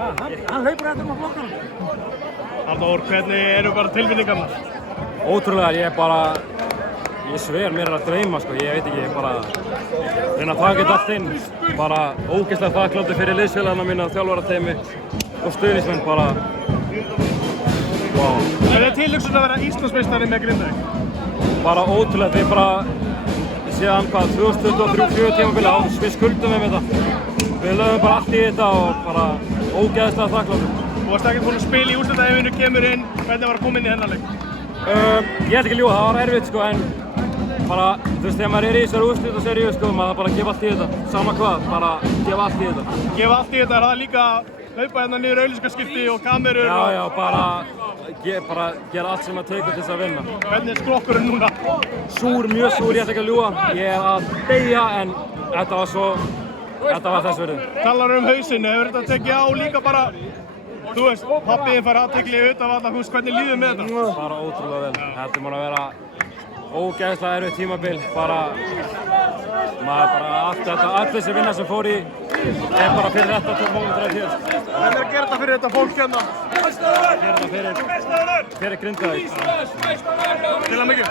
Hann hlaupur eftir á blokkanum. Arnór, hvernig eru bara tilfinningarnar? Ótrúlega, ég sver mér að dreyma sko, ég veit ekki, ég bara reyna að taka þetta allt inn, bara ógeðslega þakkláttur fyrir liðsfélagana mína, þjálfarateymi og stuðningsmenn bara, wow. Er þið tilhugsun að vera Íslandsmeistari með Grindavík? Bara ótrúlega, þeir bara, síðan hvað, 2023 tímabili á, við skuldum við þetta. Við lögum bara allt í þetta og bara ógeðslega þakkláttur. Þú varst ekkert búinn að spila í úrslitakeppninni, kemur inn, hvernig var að koma inn í þennan leik? Ég ætla ekki að ljúga, það var erfitt sko, en bara, þú veist, þegar maður í þessari úrslitaseríu sko, maður bara gefa allt í þetta, sama hvað, bara gefa allt í þetta. Gefa allt í þetta, er það líka hlaupa hérna niður auglýsingaskilti og kamerur? Já, bara gera allt sem maður tekur til þess að vinna. Hvernig er skrokkurinn núna? Súr, mjög súr, ég ætla ekki að ljúga, ég er að deyja, en þetta var þess verið. Talar hausinn, hefur þetta tekið á líka bara, þú veist, pappiðinn fær athygli utan vallar, hvernig líður með þetta? Bara ótrúlega vel, þetta mun að vera ógeðslega erfitt tímabil, allt þessi vinna sem fór í er bara fyrir þetta mómentur að hér. Hvernig er að gera þetta fyrir þetta fólk hérna? Gera þetta fyrir Grindavík. Til að mikið.